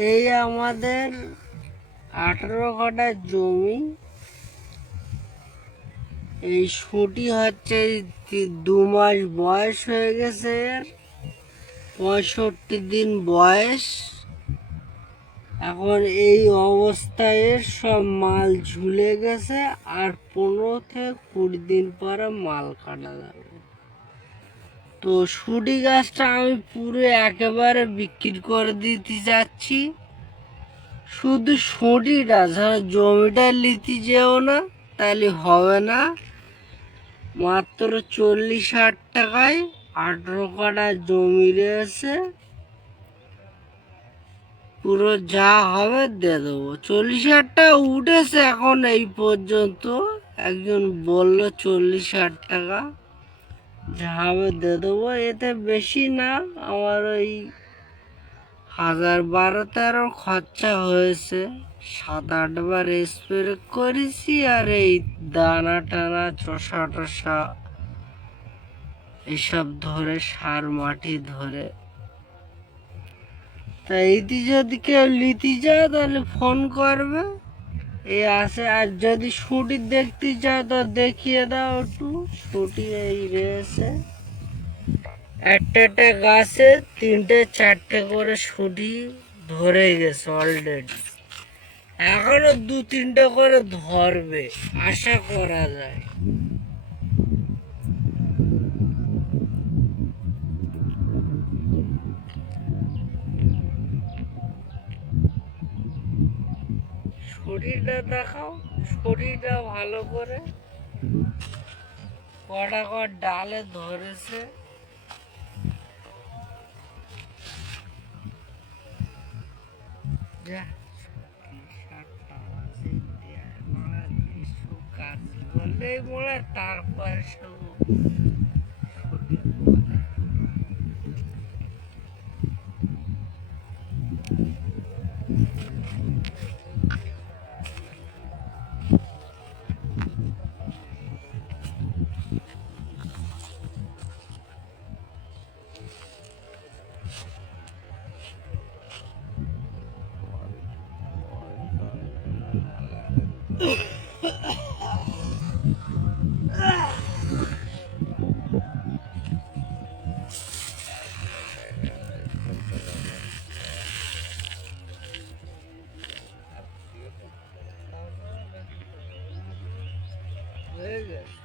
এই আমাদের 18 কাঠা জমি। এই শুটি হচ্ছে 2 মাস বয়স হয়ে গেছে, এর 65 দিন বয়স। এখন এই অবস্থায় সব মাল ঝুলে গেছে, আর 15 থেকে 20 দিন পরে মাল কাটা যাবে। তো শুটি গাছটা আমি পুরো একেবারে বিক্রি করে দিতে চাচ্ছি। শুধু শুটিটা, ধরো জমিটা নিতে যেও না, তাহলে হবে না। মাত্র 40,000 টাকায় 18 কাঠা জমি রয়েছে, পুরো যা হবে দিয়ে দেবো। 40,000 টাকা উঠেছে এখন এই পর্যন্ত। একজন বলল 40,000 টাকা, যা হবে দিয়ে দেবো। এতে বেশি না, আমার ওই 1213 খরচা হয়েছে। 7-8 বার স্প্রে করেছি, আর এই দানা টানা চষা টষা এসব ধরে, সার মাটি ধরে। তা এইটি যদি কেউ নিতে যায় তাহলে ফোন করবে, এই আছে। আর যদি শুটি দেখতে চাও তো দেখিয়ে দাও একটু। শুটি এই রয়েছে, একটা গাছে 3-4টে করে শুটি ধরে গেছে অলরেডি। এখনো 2-3টে করে ধরবে, আশা করা যায়। শরীরটা দেখাও, শরীরটা ভালো করে। কটা ডালে ধরেছে। কাজ করলেই মনে তারপরে সব হয়ে গেছে।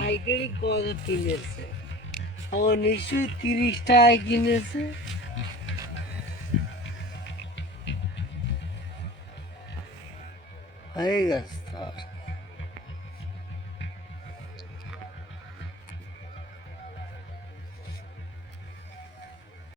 পাইকারি কত কিনেছে? ও নিশ্চয়ই 30 টাকায় কিনেছে। হয়ে গেছে।